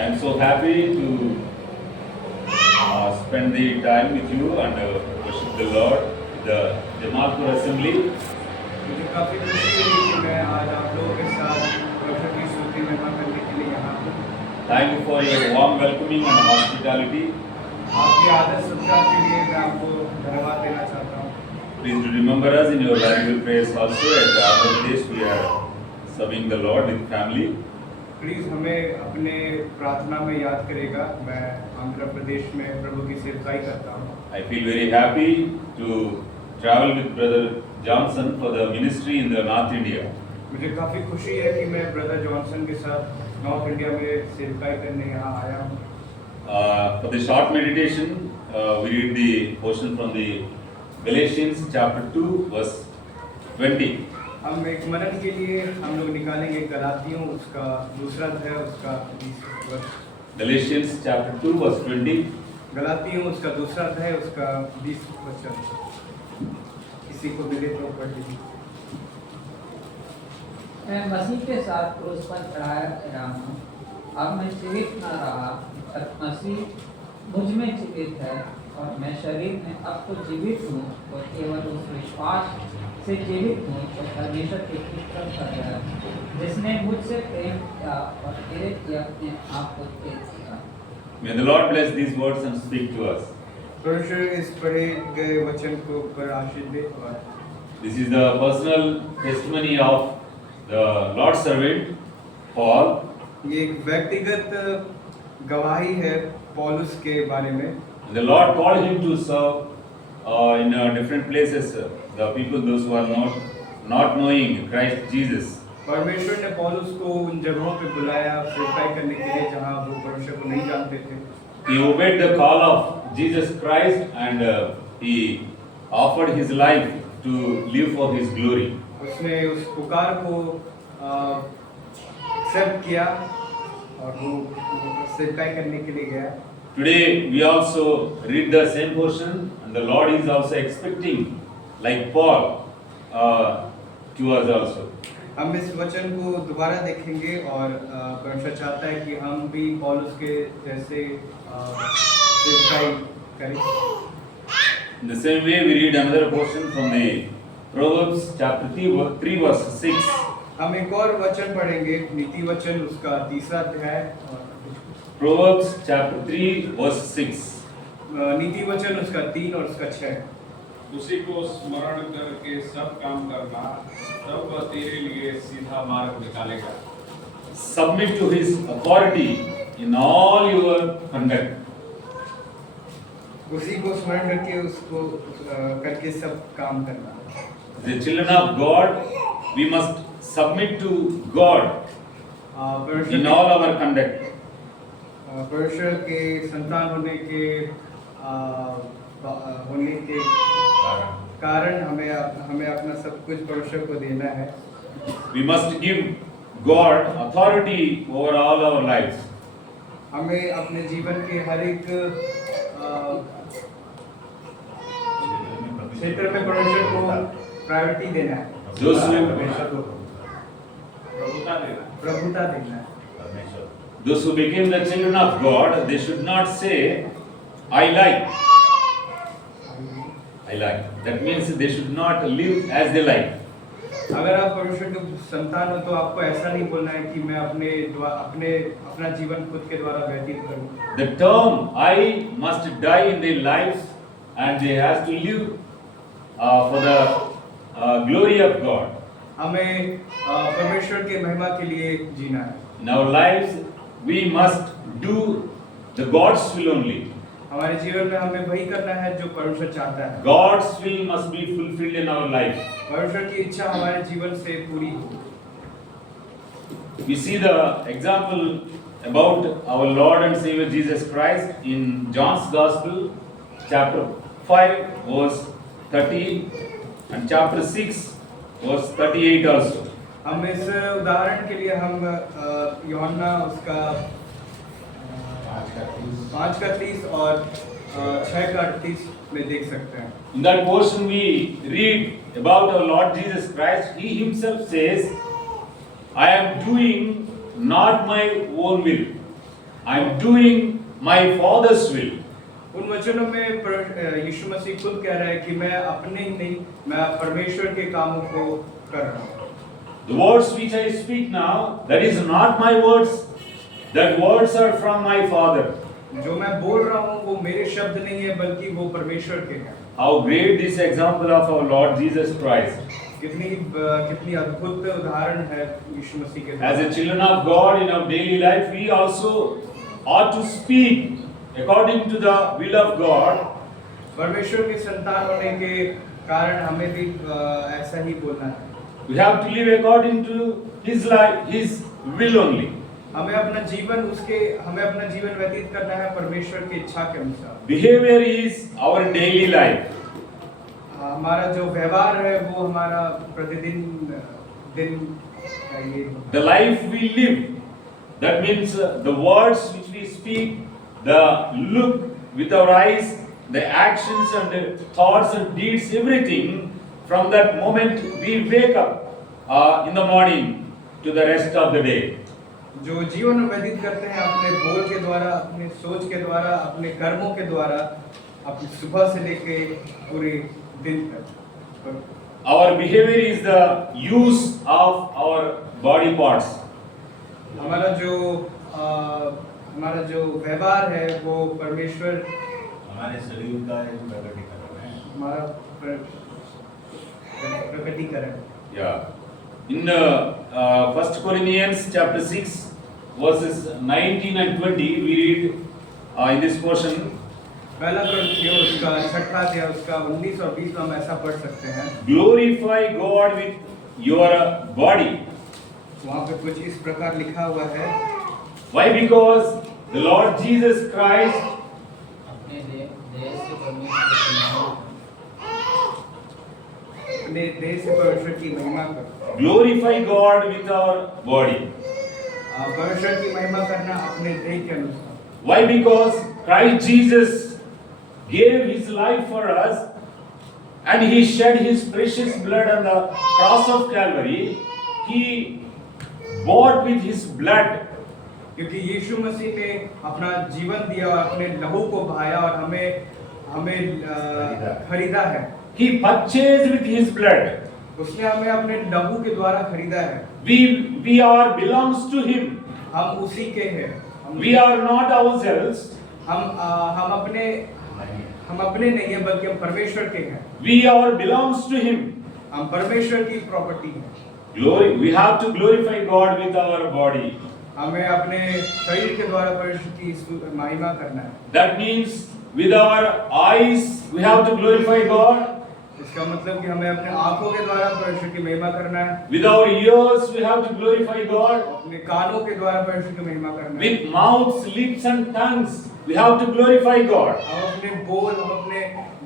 I am so happy to spend the time with you and worship the Lord, the Jamalpur Assembly. मुझे काफ़ी खुशी हुई कि मैं आज आप लोगों के साथ प्रभु की स्तुति महिमा करने के लिए यहाँ हूँ। Thank you for your warm welcoming and hospitality. आपकी आदर सत्कार के लिए मैं आपको धन्यवाद देना चाहता हूँ। Please do remember us in your valuable prayers also. At the Andhra Pradesh, we are serving the Lord with family. Please हमें अपने प्रार्थना में याद करेगा। मैं आंध्र प्रदेश में प्रभु की सेवकाई करता हूँ। I feel very happy to travel with Brother Johnson for the ministry in the North India. मुझे काफ़ी खुशी है कि मैं ब्रदर जॉनसन के साथ नॉर्थ इंडिया में सेवकाई करने यहाँ आया हूँ। For the short meditation, we read the portion from the Galatians chapter 2 verse 20. हम एक मनन के लिए हम लोग निकालेंगे गलातियों उसका दूसरा अध्याय उसका 20 वर्ष। Galatians chapter 2 verse 20. गलातियों उसका दूसरा अध्याय उसका 20 वचन। किसी को मिले तो पढ़ लीजिए। मैं मसीह के साथ क्रूस पर चढ़ाया गया हूँ। अब मैं जीवित न रहा, पर मसीह मुझ में जीवित है और मैं शरीर में अब तो जीवित हूँ और केवल उस विश्वास से जीवित हूँ जो परमेश्वर के पुत्र कर गया, जिसने मुझसे प्रेम किया और मेरे लिए अपने आप को दे दिया। May the Lord bless these words and speak to us. परमेश्वर इस पढ़े गए वचन को पर आशीष दे। और This is the personal testimony of the Lord's servant Paul. ये एक व्यक्तिगत गवाही है पौलुस के बारे में। The Lord called him to serve in different places. The people, those who are not knowing Christ Jesus. परमेश्वर ने पौलुस को उन जगहों पे बुलाया सेवकाई करने के लिए जहाँ वो परमेश्वर को नहीं जानते थे। He obeyed the call of Jesus Christ and he offered his life to live for his glory. उसने उस पुकार को एक्सेप्ट किया और वो सेवकाई करने के लिए गया। Today we also read the same portion and the Lord is also expecting like Paul to us also. हम इस वचन को दोबारा देखेंगे और परमेश्वर चाहता है कि हम भी पौलुस के जैसे सेवकाई करें। In the same way we read another portion from the Proverbs chapter 3 verse 6. हम एक और वचन पढ़ेंगे नीति वचन उसका तीसरा अध्याय। Proverbs chapter 3 verse 6. नीति वचन उसका 3 और उसका 6। उसी को स्मरण करके सब काम करना, तब वह तेरे लिए सीधा मार्ग निकालेगा। Submit to his authority in all your conduct. उसी को स्मरण करके उसको करके सब काम करना। The children of God, we must submit to God in all our conduct. परमेश्वर के संतान होने के कारण हमें अपना सब कुछ परमेश्वर को देना है। We must give God authority over all our lives. हमें अपने जीवन के हर एक क्षेत्र में परमेश्वर को प्रायोरिटी देना है। प्रभुता देना है। Those who became the children of God, they should not say, I like. That means they should not live as they like. अगर आप परमेश्वर के संतान हो तो आपको ऐसा नहीं बोलना है कि मैं अपना जीवन खुद के द्वारा व्यतीत करूं। The term I must die in their lives and they have to live for the glory of God. हमें परमेश्वर के महिमा के लिए जीना है। In our lives, we must do the God's will only. हमारे जीवन में हमें वही करना है जो परमेश्वर चाहता है। God's will must be fulfilled in our life. परमेश्वर की इच्छा हमारे जीवन से पूरी हो। We see the example about our Lord and Savior Jesus Christ in John's Gospel, chapter 5, verse 30, and chapter 6, verse 38 also. हम इस उदाहरण के लिए हम यूहन्ना उसका 5:30 और 6:38 में देख सकते हैं। In that portion we read about our Lord Jesus Christ. He himself says, I am doing not my own will. I am doing my Father's will. उन वचनों में यीशु मसीह खुद कह रहा है कि मैं अपने ही नहीं, मैं परमेश्वर के कामों को कर रहा हूँ। The words which I speak now, that is not my words, that words are from my Father. जो मैं बोल रहा हूँ वो मेरे शब्द नहीं है बल्कि वो परमेश्वर के हैं। How great this example of our Lord Jesus Christ. कितनी अद्भुत उदाहरण है यीशु मसीह के। As a children of God in our daily life, we also ought to speak according to the will of God. परमेश्वर के संतान होने के कारण हमें भी ऐसा ही बोलना है। We have to live according to His life, His will only. हमें अपना जीवन व्यतीत करना है परमेश्वर की इच्छा के अनुसार। Behavior is our daily life. हमारा जो व्यवहार है वो हमारा प्रतिदिन दिन का ये The life we live, that means the words which we speak, the look with our eyes, the actions and the thoughts and deeds, everything from that moment we wake up in the morning to the rest of the day. जो जीवन व्यतीत करते हैं अपने बोल के द्वारा, अपने सोच के द्वारा, अपने कर्मों के द्वारा, अपनी सुबह से लेके पूरे दिन तक। Our behavior is the use of our body parts. हमारा जो व्यवहार है वो परमेश्वर हमारे शरीर का एक प्रकटीकरण है। हमारा प्रकटीकरण। Yeah. In 1 Corinthians chapter 6 verses 19 and 20 we read in this portion. पहला कुरिन्थियों उसका 6 अध्याय उसका 19 और 20 में हम ऐसा पढ़ सकते हैं। Glorify God with your body. वहाँ पे कुछ इस प्रकार लिखा हुआ है। Why? Because the Lord Jesus Christ अपने देह से परमेश्वर अपने देह से परमेश्वर की महिमा करो। glorify God with our body. परमेश्वर की महिमा करना अपने देह के अनुसार। Why? Because Christ Jesus gave His life for us and He shed His precious blood on the cross of Calvary. He bought with His blood. क्योंकि यीशु मसीह ने अपना जीवन दिया और अपने लहू को बहाया और हमें खरीदा है। He purchased with His blood. उसने हमें अपने लहू के द्वारा खरीदा है। We are belongs to Him. हम उसी के हैं। We are not ourselves. हम अपने नहीं है बल्कि हम परमेश्वर के हैं। We are belongs to Him. हम परमेश्वर की प्रॉपर्टी हैं। Glory. We have to glorify God with our body. हमें अपने शरीर के द्वारा परमेश्वर की महिमा करना है। That means with our eyes we have to glorify God. इसका मतलब कि हमें अपने आंखों के द्वारा परमेश्वर की महिमा करना है। With our ears we have to glorify God. अपने कानों के द्वारा परमेश्वर की महिमा करना है। With mouths, lips and tongues we have to glorify God. हम अपने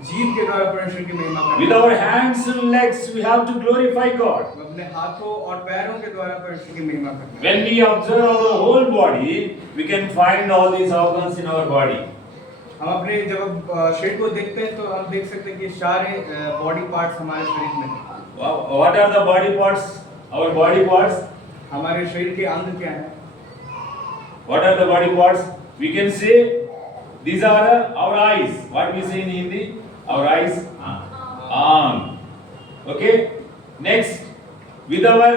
जीभ के द्वारा परमेश्वर की महिमा करना है। With our hands and legs we have to glorify God. हम अपने हाथों और पैरों के द्वारा परमेश्वर की महिमा करना है। When we observe our whole body, we can find all these organs in our body. हम अपने जब शरीर को देखते हैं तो हम देख सकते हैं कि सारे बॉडी पार्ट्स हमारे शरीर में हैं। What are the body parts? Our body parts. हमारे शरीर के अंग क्या हैं? What are the body parts? We can say these are our eyes. What we say in Hindi? Our eyes. Ang. Okay. Next, with our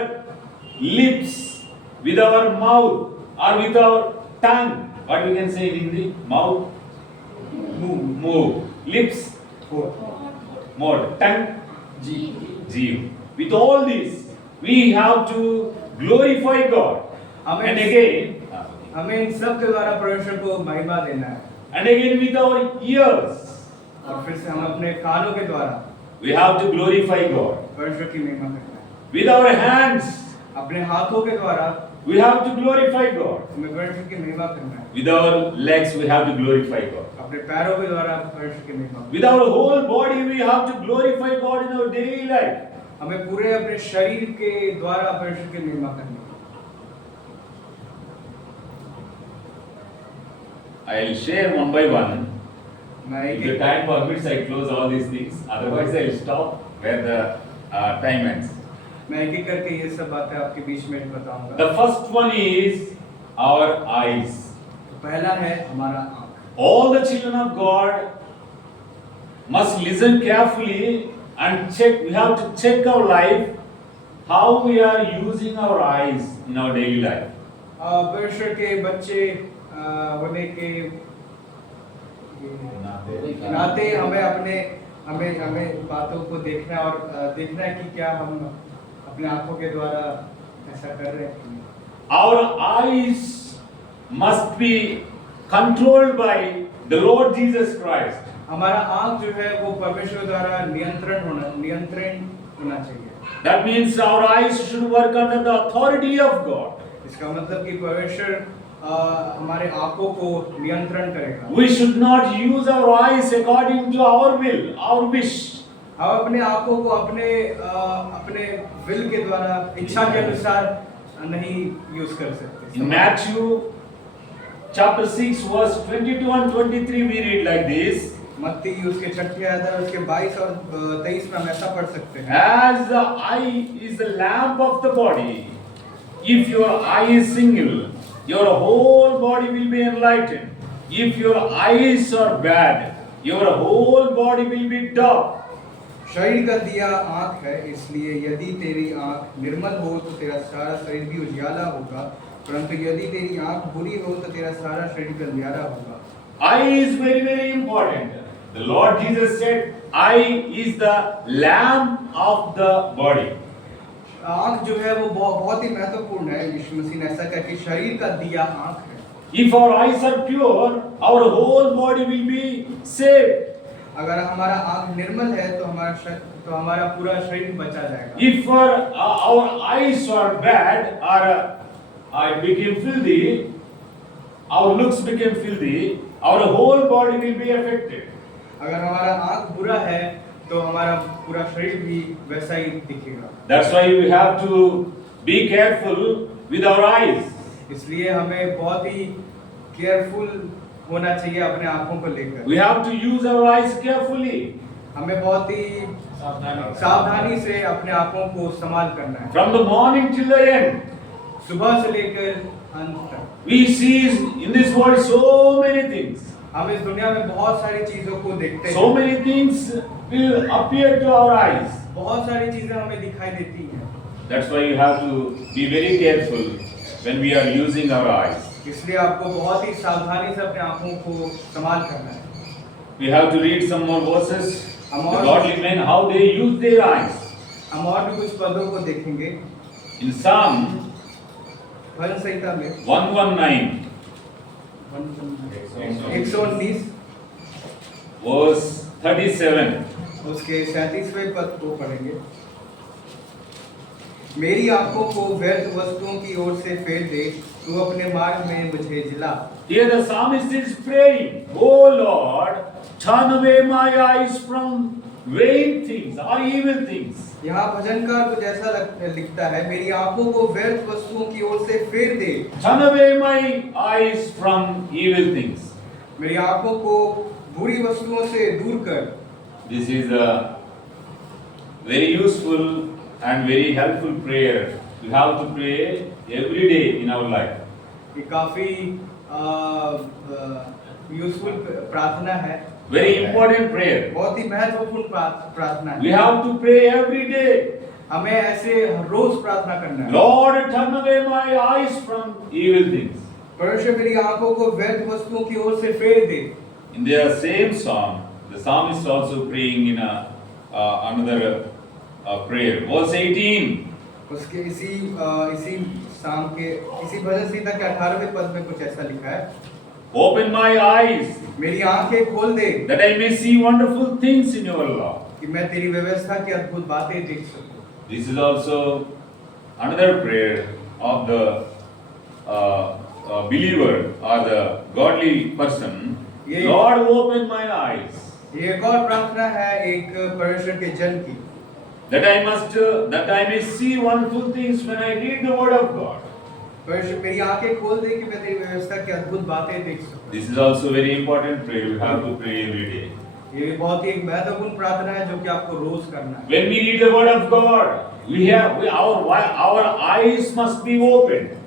lips, with our mouth, or with our tongue. What we can say in Hindi? Mouth. Move. Lips. More. Tongue. Jeev. With all this, we have to glorify God. And again, हमें इन सब के द्वारा परमेश्वर को महिमा देना है। and again with our ears, और फिर से हम अपने कानों के द्वारा we have to glorify God. परमेश्वर की महिमा करना है। With our hands, अपने हाथों के द्वारा we have to glorify God. हमें परमेश्वर की महिमा करना है। With our legs, we have to glorify God. अपने पैरों के द्वारा परमेश्वर की महिमा करना है। With our whole body, we have to glorify God in our daily life. हमें पूरे अपने शरीर के द्वारा परमेश्वर की महिमा करनी है। I'll share one by one. मैं If एक the एक time permits, I close all these things. Otherwise, I'll stop where the time ends. मैं एक एक करके ये सब बातें आपके बीच में बताऊंगा। The first one is our eyes. पहला है हमारा आँख। All the children of God must listen carefully and check. We have to check our life, how we are using our eyes in our daily life. परमेश्वर के बच्चे होने के नाते हमें बातों को देखना और देखना है कि क्या हम अपने आंखों के द्वारा ऐसा कर रहे हैं। Our eyes must be controlled by the Lord Jesus Christ. हमारा आंख जो है वो परमेश्वर द्वारा नियंत्रण होना चाहिए। That means our eyes should work under the authority of God. इसका मतलब कि परमेश्वर हमारे आंखों को नियंत्रण करेगा। We should not use our eyes according to our will, our wish. हम अपने आंखों को अपने विल के द्वारा इच्छा के अनुसार नहीं यूज कर सकते। In Matthew chapter 6 verse 22 and 23 we read like this. मत्ती उसके 6 अध्याय उसके 22 और 23 में हम ऐसा पढ़ सकते हैं। As the eye is the lamp of the body, if your eye is single, your whole body will be enlightened. If your eyes are bad, your whole body will be dark. शरीर का दिया आँख है, इसलिए यदि तेरी आँख निर्मल हो तो तेरा सारा शरीर भी उजियाला होगा, परंतु यदि तेरी आँख बुरी हो तो तेरा सारा शरीर भी अंधियारा होगा। Eye is very, very important. The Lord Jesus said, eye is the lamp of the body. आँख जो है वो बहुत ही महत्वपूर्ण है। यीशु मसीह ने ऐसा कहा कि शरीर का दिया आँख है। If our eyes are pure, our whole body will be saved. अगर हमारा आँख निर्मल है तो हमारा पूरा शरीर बचा जाएगा। If our eyes are bad or became filthy, our looks became filthy, our whole body will be affected. अगर हमारा आँख बुरा है तो हमारा पूरा शरीर भी वैसा ही दिखेगा। That's why we have to be careful with our eyes. इसलिए हमें बहुत ही केयरफुल होना चाहिए अपने आँखों को लेकर। We have to use our eyes carefully. हमें बहुत ही सावधानी से अपने आँखों को संभाल करना है। From the morning till the end, सुबह से लेकर अंत तक we see in this world so many things. हम इस दुनिया में बहुत सारी चीजों को देखते So हैं। many things will appear to our eyes. बहुत सारी चीजें हमें दिखाई देती हैं। That's why you have to be very careful when we are using our eyes. इसलिए आपको बहुत ही सावधानी से अपने आँखों को संभाल करना है। We have to read some more verses. The हम और godly men, how they use their eyes. हम और भी कुछ पदों को देखेंगे। In Psalm भजन संहिता में 119, 119 verse 37. उसके 37वें पद को पढ़ेंगे। मेरी आंखों को व्यर्थ वस्तुओं की ओर से फेर दे, तू अपने मार्ग में मुझे जिला। Here the psalmist is praying, "Oh Lord, turn away my eyes from vain things or evil things." यहाँ भजनकार कुछ ऐसा लिखता है, मेरी आंखों को व्यर्थ वस्तुओं की ओर से फेर दे। Turn away my eyes from evil things. मेरी आंखों को बुरी वस्तुओं से दूर कर। This is a very useful and very helpful prayer. We have to pray every day in our life. ये काफी यूजफुल प्रार्थना है। Very important prayer. बहुत ही महत्वपूर्ण प्रार्थना We है। have to pray every day. हमें ऐसे रोज प्रार्थना करना है। Lord, turn away my eyes from evil things. परमेश्वर मेरी आंखों को व्यर्थ वस्तुओं की ओर से फेर दे। In the same psalm, the psalmist is also praying in another prayer. Verse 18. उसके इसी शाम के इसी भजन संहिता के 18वें पद में कुछ ऐसा लिखा है। Open my eyes मेरी आंखें खोल दे that I may see wonderful things in your law. कि मैं तेरी व्यवस्था की अद्भुत बातें देख सकूं। This is also another prayer of the believer or the godly person. ये- Lord, open my eyes ये एक और प्रार्थना है एक परमेश्वर के जन की, that I may see wonderful things when I read the word of God. परमेश्वर मेरी आंखें खोल दे कि मैं तेरी व्यवस्था की अद्भुत बातें देख सकूं। This is also very important prayer. We have to pray every day. ये बहुत ही एक महत्वपूर्ण प्रार्थना है जो कि आपको रोज करना है। When we read the word of God, our eyes must be opened.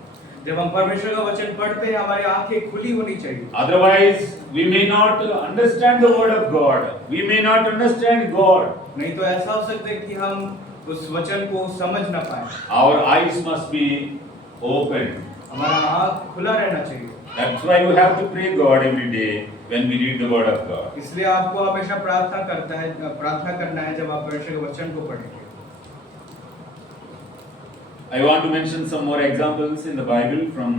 जब हम परमेश्वर का वचन पढ़ते हैं हमारी आंखें खुली होनी चाहिए, Otherwise, we may not understand the word of God. We may not understand God. नहीं तो ऐसा हो सकता है कि हम उस वचन को समझ ना पाए। Our eyes must be open. हमारा आंख खुला रहना चाहिए। That's why you have to pray God every day when we read the word of God. इसलिए आपको हमेशा प्रार्थना करना है जब आप परमेश्वर के वचन को पढ़ेंगे। I want to mention some more examples in the Bible from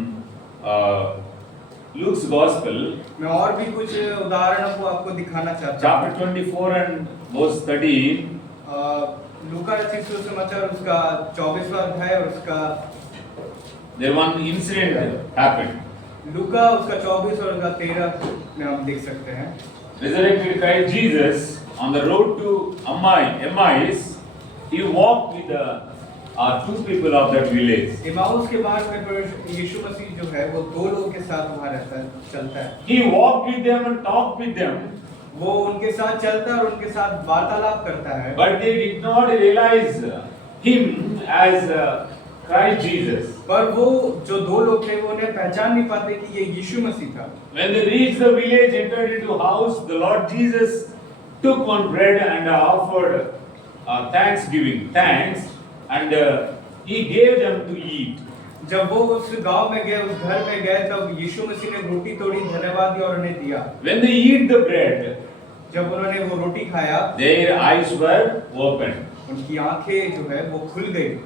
Luke's Gospel, मैं और भी कुछ उदाहरणों को आपको दिखाना चाहता chapter हूँ। 24 and verse 13. लूका रचित सुसमाचार उसका 24वां अध्याय और उसका There one incident happened. लूका उसका 24 और उसका 13 में हम देख सकते हैं। Resurrected Christ Jesus on the road to Emmaus, he walked with the two people of that village. Emmaus के मार्ग में यीशु मसीह जो है वो दो लोगों के साथ वहाँ रहता है, चलता है। He walked with them and talked with them, वो उनके साथ चलता है और उनके साथ वार्तालाप करता है। but they did not realize him as Christ Jesus. पर वो जो दो लोग थे वो उन्हें पहचान नहीं पाते कि ये यीशु मसीह था। When they reached the village, entered into house, the Lord Jesus took one bread and offered thanks, and he gave them to eat. जब वो उस गांव में गए, उस घर में गए, तब यीशु मसीह ने रोटी तोड़ी, धन्यवाद दिया और उन्हें दिया। When they eat the bread, जब उन्होंने वो रोटी खाया, their eyes were opened. उनकी आंखें जो है वो खुल गई।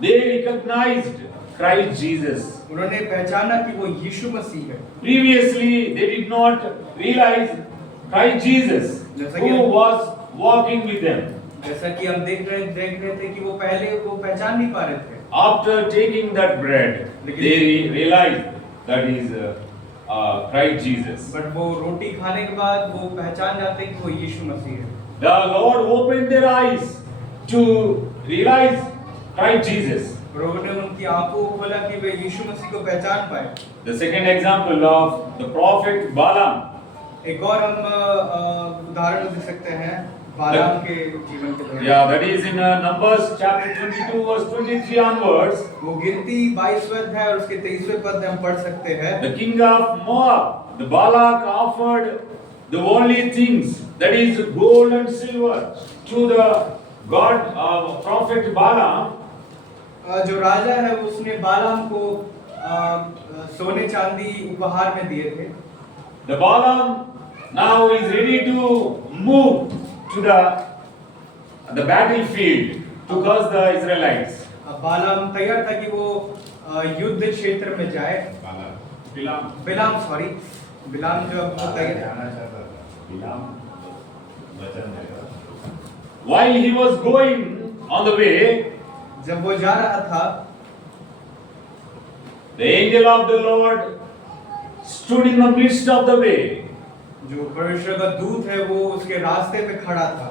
They recognized Christ Jesus. उन्होंने पहचाना कि वो यीशु मसीह है। Previously, they did not realize Christ Jesus, who was walking with them. जैसा कि हम देख रहे थे कि वो पहले वो पहचान नहीं पा रहे थे। After taking that bread, they realized that is Christ Jesus. But वो रोटी खाने के बाद वो पहचान जाते हैं कि वो यीशु मसीह है। The Lord opened their eyes to realize Christ Jesus. प्रभु ने उनकी आंखों को खोला कि वे यीशु मसीह को पहचान पाए। The second example of the prophet Balaam. एक और हम उदाहरण दे सकते हैं बालाम के जीवन के दौरान। Yeah, that is in Numbers chapter 22 verse 23 onwards. वो गिनती 22वें अध्याय और उसके 23वें पद में हम पढ़ सकते हैं। The king of Moab, the Balak, offered the only things, that is gold and silver, to the God prophet Balaam. जो राजा है उसने बालाम को सोने चांदी उपहार में दिए थे। The Balaam now is ready to move to the battlefield to curse the Israelites. अब बालाम तैयार था कि वो युद्ध क्षेत्र में जाए। बिलाम जो अब वो तैयार जाना चाहता था, बिलाम वचन देगा। While he was going on the way, जब वो जा रहा था, the angel of the Lord stood in the midst of the way. जो परमेश्वर का दूत है वो उसके रास्ते पे खड़ा था।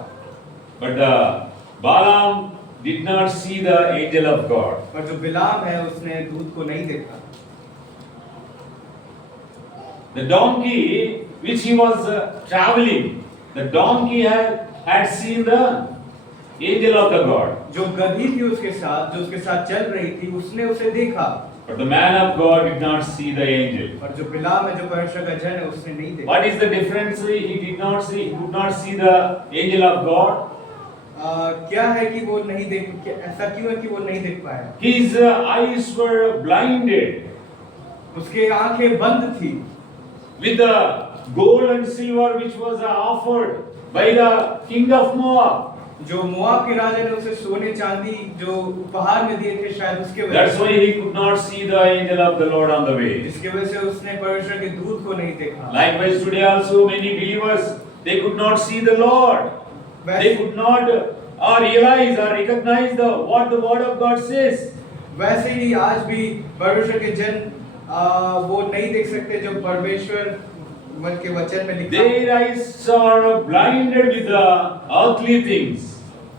But Balaam did not see the angel of God. पर जो बिलाम है उसने दूत को नहीं देखा। The donkey which he was traveling, the donkey had seen the angel of the God. जो गधी थी उसके साथ, जो उसके साथ चल रही थी, उसने उसे देखा। But the man of God did not see the angel. पर जो बिलाम है, जो परमेश्वर का जन है, उसने नहीं देखा। What is the difference? He could not see the angel of God. क्या है कि वो नहीं देख, ऐसा क्यों है कि वो नहीं देख पाया? His eyes were blinded उसके आंखें बंद थी with the gold and silver which was offered by the king of Moab. जो मोआब के राजा ने उसे सोने चांदी जो उपहार में दिए थे, शायद उसके वजह That's से, why he could not see the angel of the Lord on the way. जिसकी वजह से उसने परमेश्वर के दूत को नहीं देखा। Likewise today also many believers, they could not see the Lord. They could not realize or recognize what the word of God says. वैसे ही आज भी परमेश्वर के जन वो नहीं देख सकते जो परमेश्वर के वचन में लिखा है। Their eyes are blinded with the earthly things.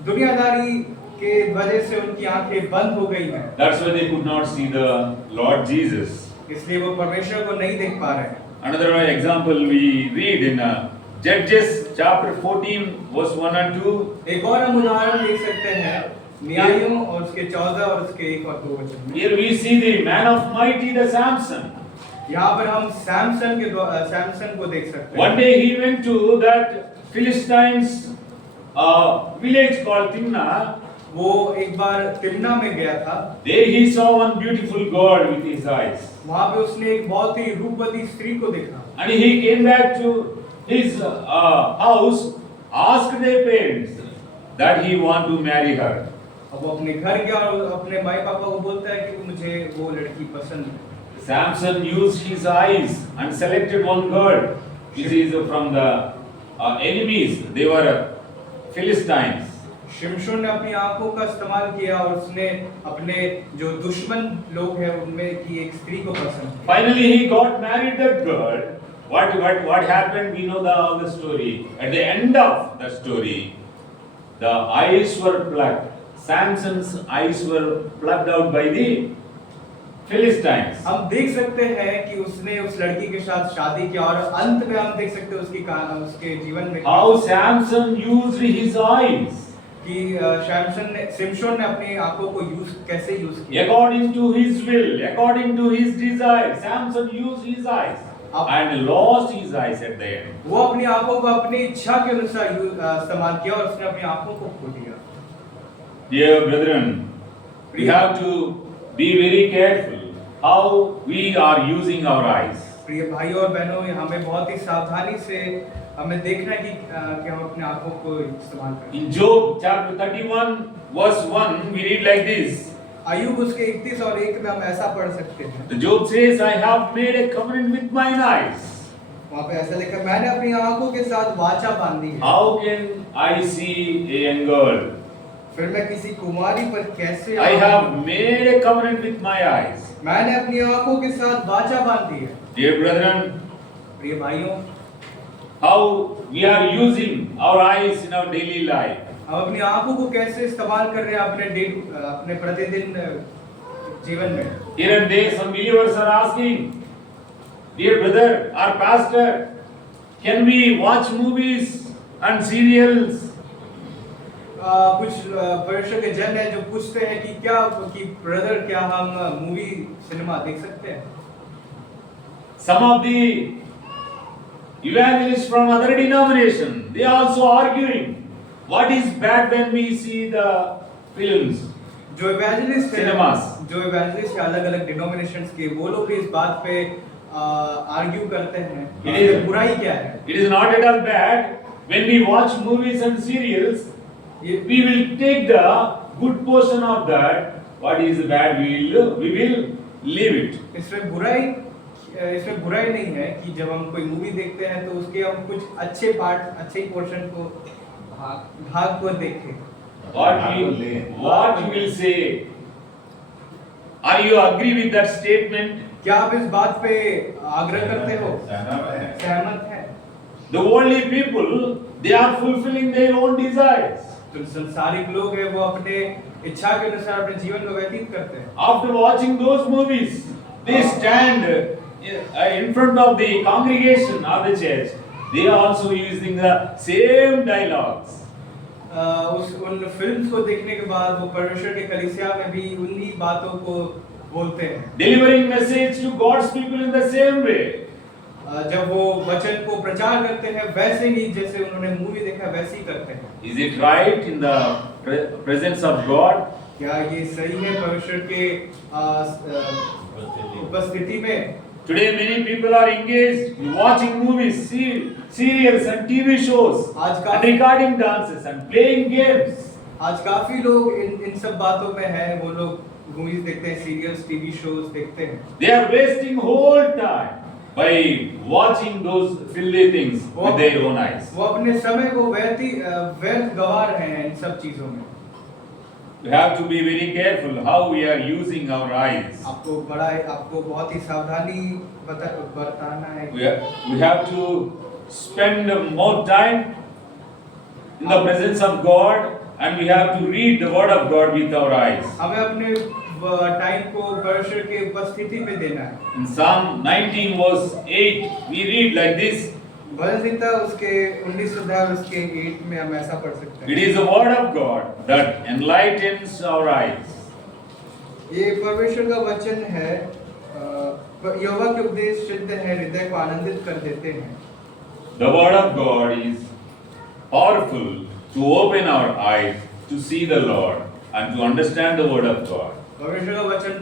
दुनियादारी के वजह से उनकी आंखें बंद हो गई हैं। That's why they could not see the Lord Jesus. इसलिए वो परमेश्वर को नहीं देख पा रहे हैं। Another example we read in Judges chapter 14 verse 1 and 2. एक और हम उदाहरण देख सकते हैं न्यायों और उसके 14 और उसके 1 और 2 वचन में Here we see the man of mighty, the Samson. यहाँ पर हम सैमसन को देख सकते हैं। One day he went to that Philistines village called Timnah. वो एक बार तिम्ना में गया था। There he saw one beautiful girl with his eyes. वहाँ पे उसने एक बहुत ही रूपवती स्त्री को देखा। And he came back to his house, asked their parents that he want to marry her. अब वो अपने घर गया और अपने माई पापा को बोलता है कि मुझे वो लड़की पसंद है। Samson used his eyes and selected one girl. This is from the enemies. They were Philistines. शिमशोन ने अपनी आंखों का इस्तेमाल किया और उसने अपने जो दुश्मन लोग हैं उनमें की एक स्त्री को पसंद किया। Finally, he got married that girl. What happened? We know all the story. At the end of the story, the eyes were plucked. Samson's eyes were plucked out by the Philistines. हम देख सकते हैं कि उसने उस लड़की के साथ शादी किया और अंत में हम देख सकते हैं उसके जीवन में How Samson used his eyes. कि सिमशोन ने अपनी आंखों को कैसे यूज किया। According to his will, according to his desire, Samson used his eyes and lost his eyes at the end. वो अपनी आंखों को अपनी इच्छा के अनुसार इस्तेमाल किया और उसने अपनी आंखों को खो दिया। Dear brethren, we have to be very careful how we are using our eyes. प्रिय भाइयों और बहनों, हमें बहुत ही सावधानी से हमें देखना है कि हम अपने आंखों को इस्तेमाल करें। In Job chapter 31 verse 1 we read like this. अय्यूब उसके 31 और 1 में हम ऐसा पढ़ सकते हैं। The Job says, I have made a covenant with mine eyes. वहाँ पे ऐसा लिखा, मैंने अपनी आंखों के साथ वाचा बांधी है। How can I see a young girl? फिर मैं किसी कुमारी पर कैसे I have made a covenant with my eyes. मैंने अपनी आंखों के साथ वाचा बांधी है। Dear brethren, प्रिय भाइयों, how we are using our eyes in our daily life. हम अपनी आंखों को कैसे इस्तेमाल कर रहे हैं अपने प्रतिदिन जीवन में। Here and there some believers are asking, dear brother, our pastor, can we watch movies and serials? कुछ परमेश्वर के जन है जो पूछते हैं कि ब्रदर क्या हम मूवी सिनेमा देख सकते हैं। Some of the evangelists from other denomination, they are also arguing what is bad when we see the films. जो इवेंजलिस्ट हैं, Cinemas. जो इवेंजलिस्ट हैं अलग-अलग डिनोमिनेशंस के, वो लोग भी इस बात पे आर्ग्यू करते हैं कि बुराई क्या है। It is not at all bad when we watch movies and serials. We will take the good portion of that. What is bad, we will leave it. इसमें बुराई नहीं है कि जब हम कोई मूवी देखते हैं तो उसके हम कुछ अच्छे पोर्शन को भाग को देखें। What you will say? Are you agree with that statement? क्या आप इस बात पे आग्रह करते हो? सहमत हैं? The worldly people, they are fulfilling their own desires. तो संसारिक लोग हैं वो अपने इच्छा के अनुसार अपने जीवन को व्यतीत करते हैं। After watching those movies, they stand in front of the congregation of the church. They are also using the same dialogues. उन फिल्म्स को देखने के बाद वो परमेश्वर के कलीसिया में भी उन्हीं बातों को बोलते हैं। Delivering message to God's people in the same way. जब वो वचन को प्रचार करते हैं वैसे ही जैसे उन्होंने मूवी देखा वैसे ही करते हैं। Is it right in the presence of God? क्या ये सही है परमेश्वर के उपस्थिति में? Today many people are engaged in watching movies, serials and TV shows, and recording dances and playing games. आज काफी लोग इन सब बातों में हैं, वो लोग मूवीज देखते हैं, सीरियल्स, टीवी शोज देखते हैं। They are wasting whole time by watching those filthy things with their own eyes. वो अपने समय को व्यर्थ गवा रहे हैं इन सब चीजों में। We have to be very careful how we are using our eyes. आपको बहुत ही सावधानी बरतना है। We have to spend more time in the presence of God, and we have to read the word of God with our eyes. हमें अपने time को परमेश्वर के उपस्थिति में देना है। In Psalm 19 verse 8 we read like this, भजन संहिता उसके 19 अध्याय उसके 8 में हम ऐसा पढ़ सकते It हैं। is the word of God that enlightens our eyes. ये परमेश्वर का वचन है, यहोवा के उपदेश सिद्ध है, हृदय को आनंदित कर देते हैं। The word of God is powerful to open our eyes to see the Lord and to understand the word of God. परमेश्वर का वचन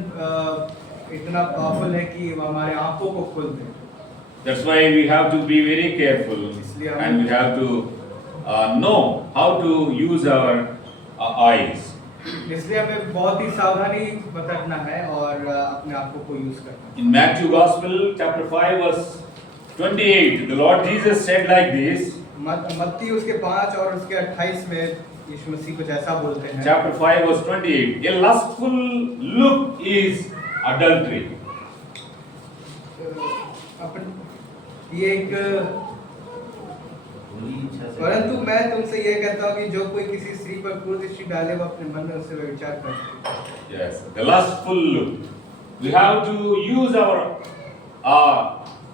इतना पावरफुल है कि वो हमारे आंखों को खोल दे। That's why we have to be very careful and we have to know how to use our eyes. इसलिए हमें बहुत ही सावधानी बरतना है और अपने आंखों को यूज करना है। In Matthew Gospel chapter 5 verse 28, the Lord Jesus said like this. मत्ती उसके 5 और उसके 28 में यीशु मसीह कुछ ऐसा बोलते हैं। Chapter 5 verse 28. A lustful look is adultery. ये एक परंतु मैं तुमसे ये कहता हूँ कि जो कोई किसी स्त्री पर क्रूर दृष्टि डाले वो अपने मन में उससे व्यभिचार करता है। Yes, the lustful look. We have to use our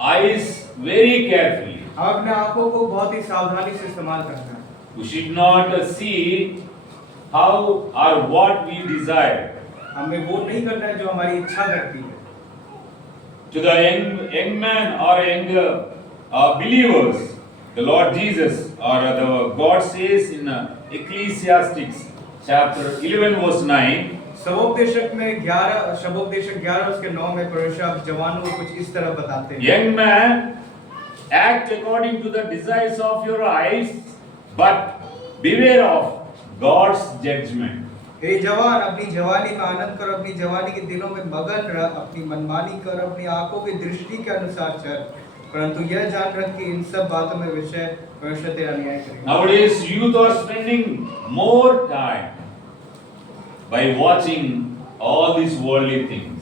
eyes very carefully. हम अपने आंखों को बहुत ही सावधानी से इस्तेमाल करना है। We should not see how or what we desire. हमें वो नहीं करना है जो हमारी इच्छा करती है। To the young man or young believers, the Lord Jesus or the God says in Ecclesiastes chapter 11 verse 9. शबोपदेशक में 11 शबोपदेशक 11 उसके 9 में परमेश्वर जवानों को कुछ इस तरह बताते हैं। Young man, act according to the desires of your eyes, but beware of God's judgment. हे जवान, अपनी जवानी में आनंद कर, अपनी जवानी के दिनों में मगन रह, अपनी मनमानी कर, अपनी आंखों की दृष्टि के अनुसार चल, परंतु यह जान रख कि इन सब बातों में विषय परमेश्वर तेरा न्याय करेगा। Nowadays, youth are spending more time by watching all these worldly things.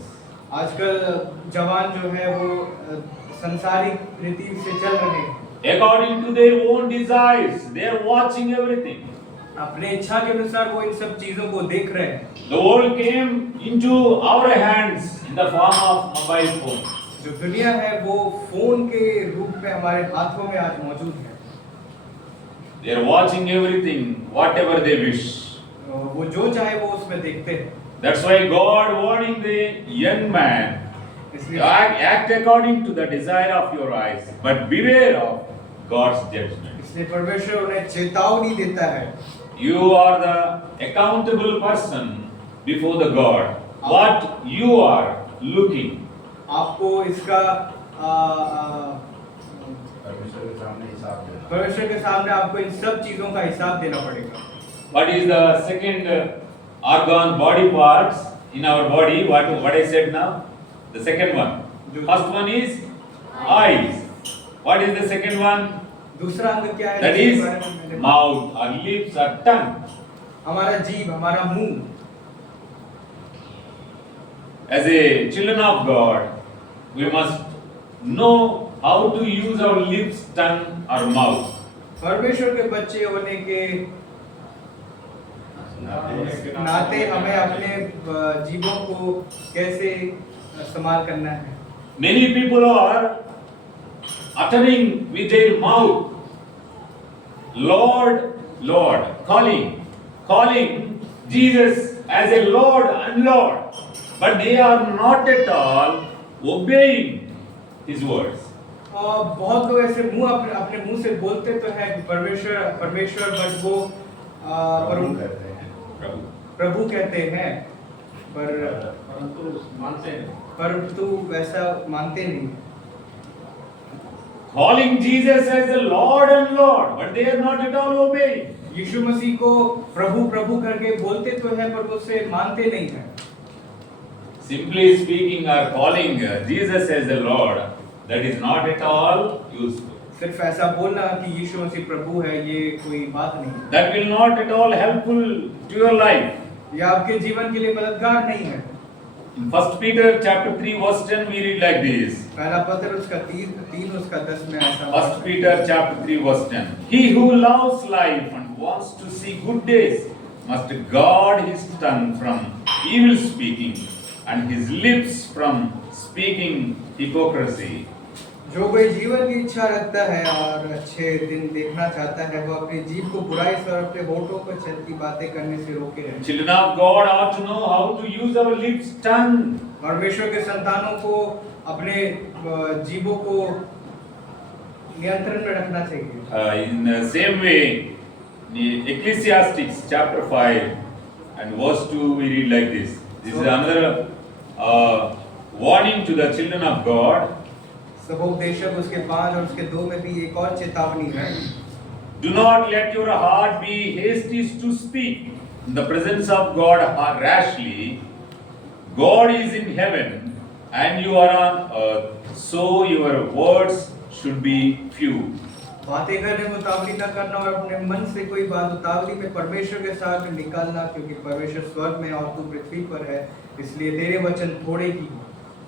आजकल जवान जो है वो संसारिक रीति से चल रहे हैं। According to their own desires, they are watching everything. अपने इच्छा के अनुसार वो इन सब चीजों को देख रहे हैं। The world came into our hands in the form of mobile phone. जो दुनिया है वो फोन के रूप में हमारे हाथों में आज मौजूद है। They are watching everything, whatever they wish. वो जो चाहे वो उसमें देखते हैं। That's why God warning the young man, इसलिए act according to the desire of your eyes, but beware of God's judgment. इसलिए परमेश्वर उन्हें चेतावनी देता है। You are the accountable person before the God. What you are looking. आपको इसका परमेश्वर के सामने आपको इन सब चीजों का हिसाब देना पड़ेगा। What is the second organ, body parts in our body? What I said now? The second one. First one is eyes. What is the second one? दूसरा अंग क्या है? That is mouth or lips or tongue. हमारा जीभ, हमारा मुंह। As a children of God, we must know how to use our lips, tongue or mouth. परमेश्वर के बच्चे होने के नाते हमें अपने जीभों को कैसे इस्तेमाल करना है। Many people are uttering with their mouth, Lord, Lord, calling Jesus as a Lord and Lord, but they are not at all obeying His words. और बहुत लोग ऐसे अपने मुंह से बोलते तो है परमेश्वर बट वो प्रभु कहते हैं परंतु वैसा मानते नहीं। Calling Jesus as the Lord and Lord, but they are not at all obeying. यीशु मसीह को प्रभु प्रभु करके बोलते तो है पर उसे मानते नहीं है। Simply speaking or calling Jesus as the Lord, that is not at all useful. सिर्फ ऐसा बोलना कि यीशु मसीह प्रभु है ये कोई बात नहीं है। That will not at all helpful to your life. ये आपके जीवन के लिए मददगार नहीं है। In 1 Peter chapter 3 verse 10 we read like this. पहला पत्र उसका 3 उसका 10 में ऐसा 1 Peter chapter 3 verse 10. He who loves life and wants to see good days must guard his tongue from evil speaking and his lips from speaking hypocrisy. जो कोई जीवन की इच्छा रखता है और अच्छे दिन देखना चाहता है, वो अपनी जीभ को बुराई से और अपने होठों पर छल की बातें करने से रोके रहे। Children of God ought to know how to use our lips, tongue. परमेश्वर के संतानों को अपने जीभों को नियंत्रण में रखना चाहिए। In the same way, the Ecclesiastes chapter 5 and verse 2 we read like this. This is another warning to the children of God. सबोपदेशक उसके 5 और उसके 2 में भी एक और चेतावनी है। Do not let your heart be hasty to speak in the presence of God rashly. God is in heaven and you are on earth, so your words should be few. बातें करने में उतावली न करना और अपने मन से कोई बात उतावली में परमेश्वर के साथ निकालना, क्योंकि परमेश्वर स्वर्ग में और तू पृथ्वी पर है, इसलिए तेरे वचन थोड़े ही।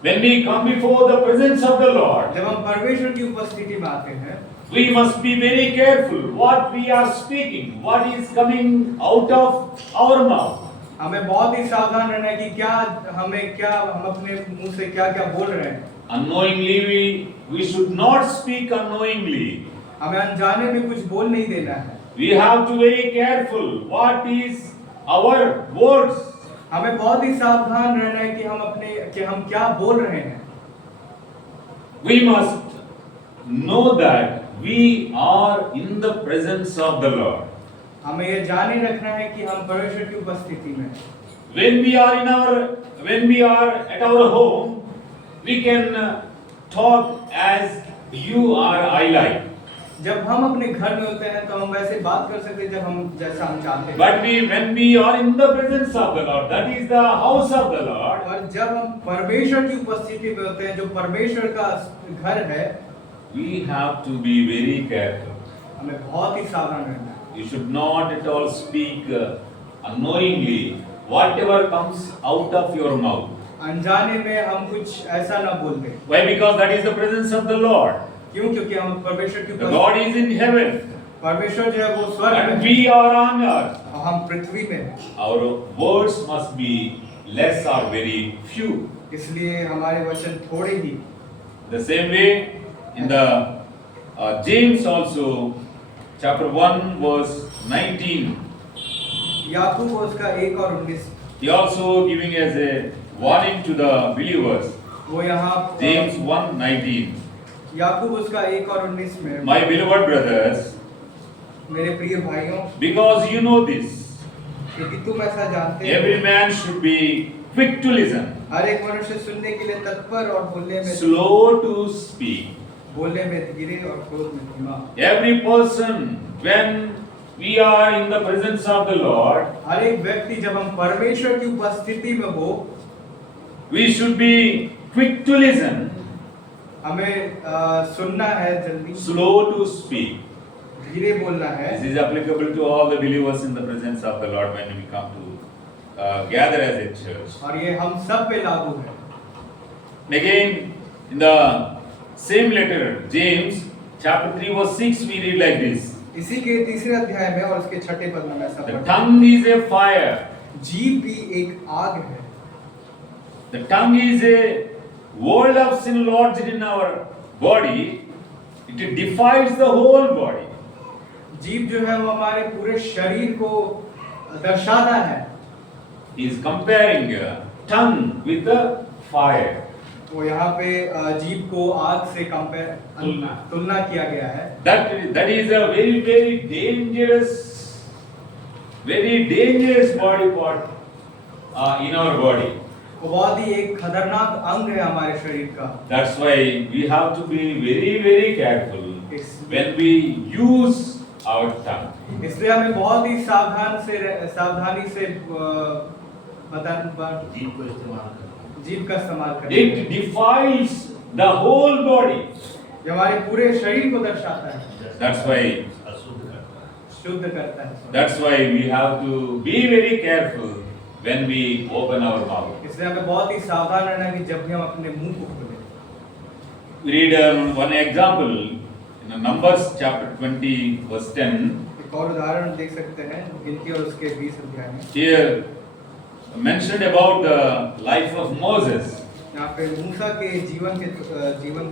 When we come before the presence of the Lord, जब हम परमेश्वर की उपस्थिति में आते हैं, we must be very careful what we are speaking, what is coming out of our mouth. हमें बहुत ही सावधान रहना है कि हम अपने मुंह से क्या क्या बोल रहे हैं। Unknowingly, we should not speak unknowingly. हमें अनजाने में कुछ बोल नहीं देना है। We have to be very careful what is our words. हमें बहुत ही सावधान रहना है कि हम क्या बोल रहे हैं। We must know that we are in the presence of the Lord. हमें ये जाने रखना है कि हम परमेश्वर की उपस्थिति में। When we are at our home, we can talk as you or I like. जब हम अपने घर में होते हैं तो हम वैसे बात कर सकते हैं जैसा हम चाहते हैं। But when we are in the presence of the Lord, that is the house of the Lord. और जब हम परमेश्वर की उपस्थिति में होते हैं, जो परमेश्वर का घर है, We have to be very careful. हमें बहुत ही सावधान रहना है। You should not at all speak unknowingly whatever comes out of your mouth. अनजाने में हम कुछ ऐसा ना बोल दें। Why? Because that is the presence of the Lord. क्यों? क्योंकि हम परमेश्वर की The God is in heaven परमेश्वर जो है वो स्वर्ग में and है we are on earth. और हम पृथ्वी में हैं। Our words must be less or very few. इसलिए हमारे वचन थोड़े ही। The same way in the James also chapter 1 verse 19. याकूब उसका 1 और 19। He also giving as a warning to the believers. वो यहाँ James 1:19. याकूब उसका 1 और 19 में, My beloved brothers, मेरे प्रिय भाइयों, because you know this, क्योंकि तुम ऐसा जानते हो, every man should be quick to listen, हर एक मनुष्य सुनने के लिए तत्पर और slow to speak. बोलने में धीरे और क्रोध में धीमा। Every person, when we are in the presence of the Lord, हर एक व्यक्ति जब हम परमेश्वर की उपस्थिति में हो, we should be quick to listen, हमें सुनना है जल्दी, slow to speak. धीरे बोलना है। This is applicable to all the believers in the presence of the Lord when we come to gather as a church. और ये हम सब पे लागू है। And again, in the same letter, James chapter 3 verse 6, we read like this. इसी के 3 अध्याय में और उसके 6 पद में ऐसा The पढ़ते हैं, tongue is a fire. जीभ भी एक आग है। The tongue is a world of sin lodged in our body. It defiles the whole body. जीभ जो है वो हमारे पूरे शरीर को दर्शाता है। He is comparing tongue with the fire. तो यहाँ पे जीभ को आग से तुलना किया गया है। That is a very very dangerous body part in our body. वो बहुत ही एक खतरनाक अंग है हमारे शरीर का। That's why we have to be very very careful when we use our tongue. इसलिए हमें बहुत ही सावधानी से जीभ को इस्तेमाल करना। जीभ का इस्तेमाल करना। It defiles the whole body. ये हमारे पूरे शरीर को दर्शाता है, That's why अशुद्ध करता है। शुद्ध करता है। that's why we have to be very careful when we open our mouth. इसलिए हमें बहुत ही सावधान रहना है कि जब भी हम अपने मुंह को खोलें। We read one example in Numbers chapter 20 verse 10. एक और उदाहरण देख सकते हैं गिनती और उसके 20 अध्याय में। Here mentioned about the life of Moses. यहाँ पे मूसा के जीवन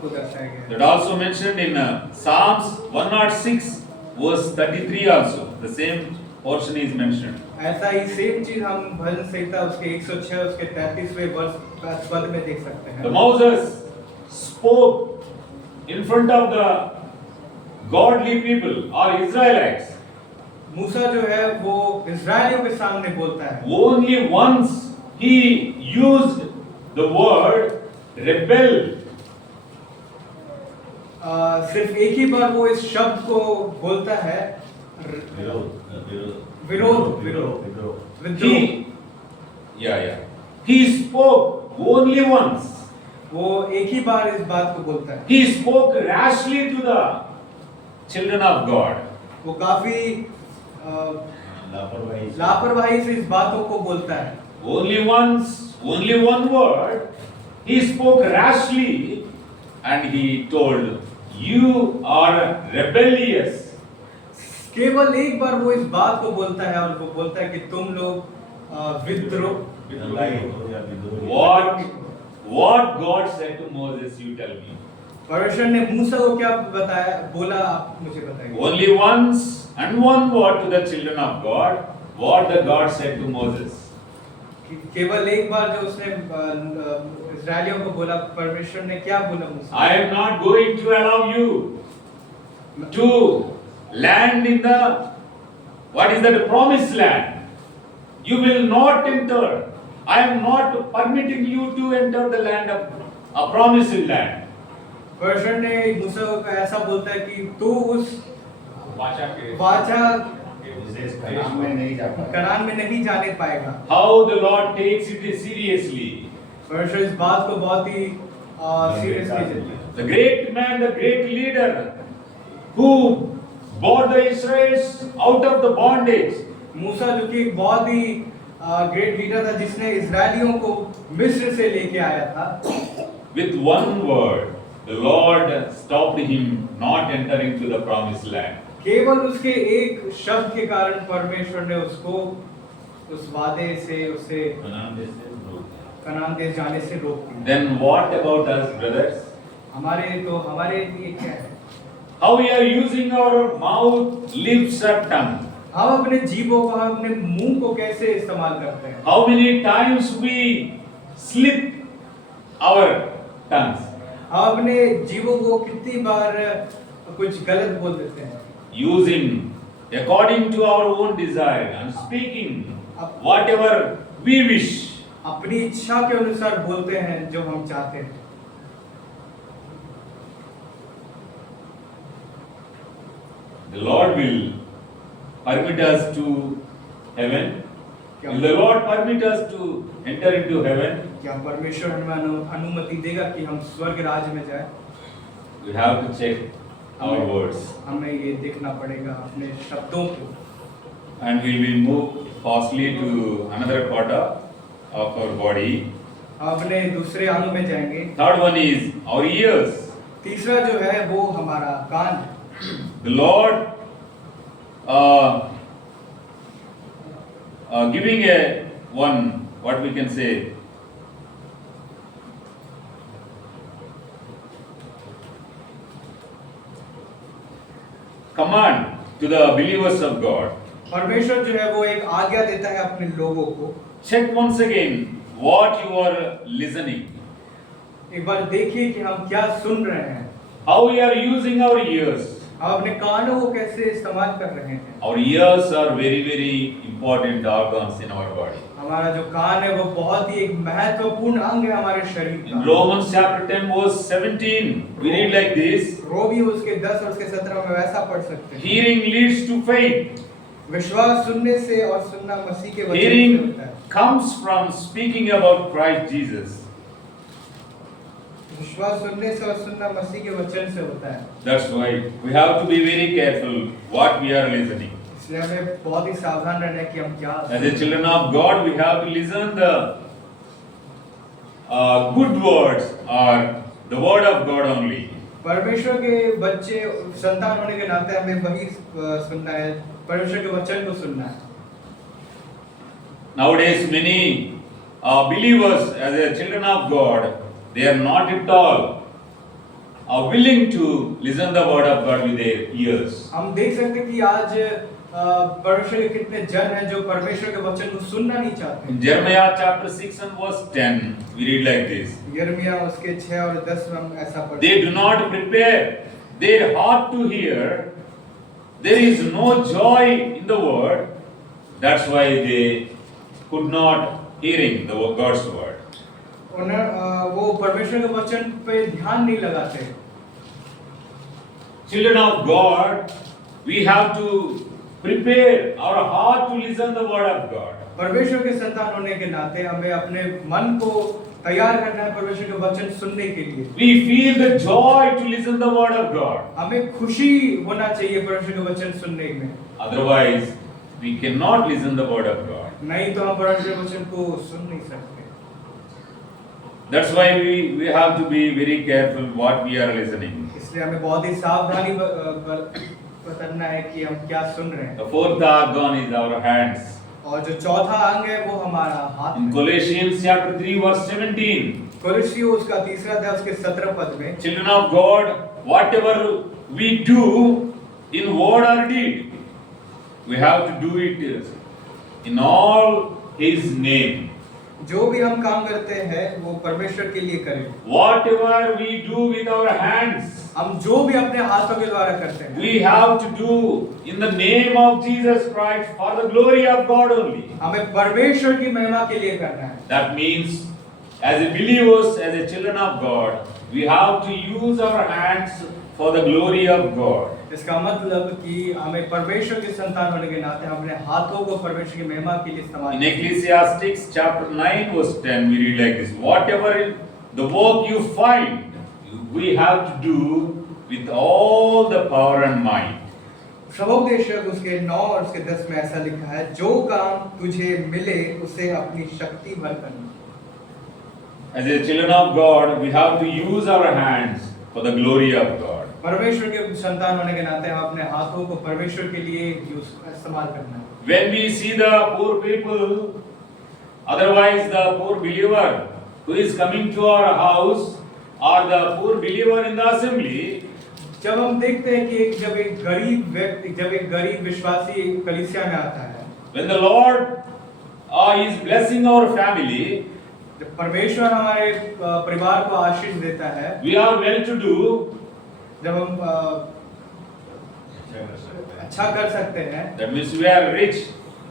को दर्शाया गया है। That also mentioned in Psalms 106 verse 33 also. The same portion is mentioned. ऐसा ही सेम चीज हम भजन संहिता उसके 106 उसके 33वें वर्ष पद में देख सकते The हैं। Moses spoke in front of the godly people or Israelites. मूसा जो है वो इजरायलियों के सामने बोलता है। Only once he used the word rebel. सिर्फ एक ही बार वो इस शब्द को बोलता है विरोध विद्रोह। He spoke only once. वो एक ही बार इस बात को बोलता है। He spoke rashly to the children of God. वो काफी लापरवाही से इस बातों को बोलता है। Only once, only one word. He spoke rashly and he told, "You are rebellious." केवल एक बार वो इस बात को बोलता है और वो बोलता है कि तुम लोग विद्रोह। What God said to Moses, you tell me. परमेश्वर ने मूसा को क्या बताया बोला, आप मुझे बताइए। Only once and one word to the children of God. What the God said to Moses. केवल एक बार जो उसने इस्राएलियों को बोला, परमेश्वर ने क्या बोला मूसा? I am not going to allow you to land in the what is that promised land. You will not enter. I am not permitting you to enter the land of a promised land. परमेश्वर ने मूसा को ऐसा बोलता है कि तू उस वाचा कनान में नहीं जाने पाएगा। How the Lord takes it seriously. परमेश्वर इस बात को बहुत ही सीरियसली लेते हैं। The great man, the great leader who brought the Israelites out of the bondage. मूसा जो कि एक बहुत ही ग्रेट लीडर था जिसने इजरायलियों को मिस्र से लेके आया था। With one word, the Lord stopped him not entering to the promised land. केवल उसके एक शब्द के कारण परमेश्वर ने उसको उस वादे से उसे कनान देश जाने से रोक दिया। Then what about us, brothers? हमारे लिए क्या है? How we are using our mouth, lips, or tongue? हम अपने जीभों को, हम अपने मुंह को कैसे इस्तेमाल करते हैं? How many times we slip our tongues? हम अपने जीभों को कितनी बार कुछ गलत बोल देते हैं? Using according to our own desire and speaking whatever we wish. अपनी इच्छा के अनुसार बोलते हैं जो हम चाहते हैं। The Lord will permit us to heaven. Will the Lord permit us to enter into heaven? क्या परमेश्वर हमें अनुमति देगा कि हम स्वर्ग राज्य में जाएं? We have to check our words. हमें ये देखना पड़ेगा अपने शब्दों को। And we will move fastly to another part of our body. अपने दूसरे अंग में जाएंगे। Third one is our ears. तीसरा जो है वो हमारा कान है। The Lord giving a one, what we can say, command to the believers of God. परमेश्वर जो है वो एक आज्ञा देता है अपने लोगों को। Check once again what you are listening. एक बार देखिए कि हम क्या सुन रहे हैं। How we are using our ears. हम अपने कानों को कैसे इस्तेमाल कर रहे हैं? Our ears are very, very important organs in our body. हमारा जो कान है वो बहुत ही एक महत्वपूर्ण अंग है हमारे शरीर In का। Romans chapter 10 verse 17, we read like this. रोमी उसके 10 और उसके 17 में वैसा पढ़ सकते हैं। Hearing leads to faith. विश्वास सुनने से और सुनना मसीह के वचन से Hearing होता है। comes from speaking about Christ Jesus. विश्वास सुनने से और सुनना मसीह के वचन से होता है। That's why we have to be very careful what we are listening. इसलिए हमें बहुत ही सावधान रहना है कि हम क्या As a children of God, we have to listen the good words or the word of God only. परमेश्वर के बच्चे संतान होने के नाते हमें वही सुनना है, परमेश्वर के वचन को सुनना है। Nowadays, many believers, as a children of God, they are not at all willing to listen the word of God with their ears. हम देख सकते हैं कि आज परमेश्वर के कितने जन हैं जो परमेश्वर के वचन को सुनना नहीं चाहते। In Jeremiah chapter 6 and verse 10, we read like this. यिर्मयाह उसके 6 और 10 में हम ऐसा पढ़ते They do not prepare their heart to hear. There is no joy in the word. That's why they could not hearing the God's word. वो परमेश्वर के वचन पे ध्यान नहीं लगाते। Children of God, we have to prepare our heart to listen the word of God. परमेश्वर के संतान होने के नाते हमें अपने मन को तैयार करना है परमेश्वर के वचन सुनने के लिए। We feel the joy to listen the word of God. हमें खुशी होना चाहिए परमेश्वर के वचन सुनने में। Otherwise, we cannot listen the word of God. नहीं तो हम परमेश्वर के वचन को सुन नहीं सकते। That's why we have to be very careful what we are listening. इसलिए हमें बहुत ही सावधानी बरतना है कि हम क्या सुन रहे हैं। The fourth organ is our hands. और जो चौथा अंग है वो हमारा हाथ In है। Colossians chapter 3 verse 17, कोलोसियों उसका तीसरा अध्याय उसके 17 पद में children of God, whatever we do in word or deed, we have to do it in all His name. जो भी हम काम करते हैं वो परमेश्वर के लिए करें। Whatever we do with our hands, हम जो भी अपने हाथों के द्वारा करते हैं we have to do in the name of Jesus Christ for the glory of God only. हमें परमेश्वर की महिमा के लिए करना है। That means, as a believers, as a children of God, we have to use our hands for the glory of God. इसका मतलब कि हमें परमेश्वर के संतान होने के नाते हम अपने हाथों को परमेश्वर की महिमा के लिए इस्तेमाल In Ecclesiastes chapter 9 verse 10, we read like this: whatever the work you find, we have to do with all the power and might. श्रमोपदेशक उसके 9 और उसके 10 में ऐसा लिखा है, जो काम तुझे मिले उसे अपनी शक्ति भर करना। As a children of God, we have to use our hands for the glory of God. परमेश्वर के संतान होने के नाते हम अपने हाथों को परमेश्वर के लिए इस्तेमाल करना है। When we see the poor people, otherwise the poor believer who is coming to our house, or the poor believer in the assembly, जब हम देखते हैं कि जब एक गरीब विश्वासी कलीसिया में आता है, when the Lord is blessing our family, जब परमेश्वर हमारे परिवार को आशीष देता है, we are well to do, जब हम अच्छा कर सकते हैं, that means we are rich,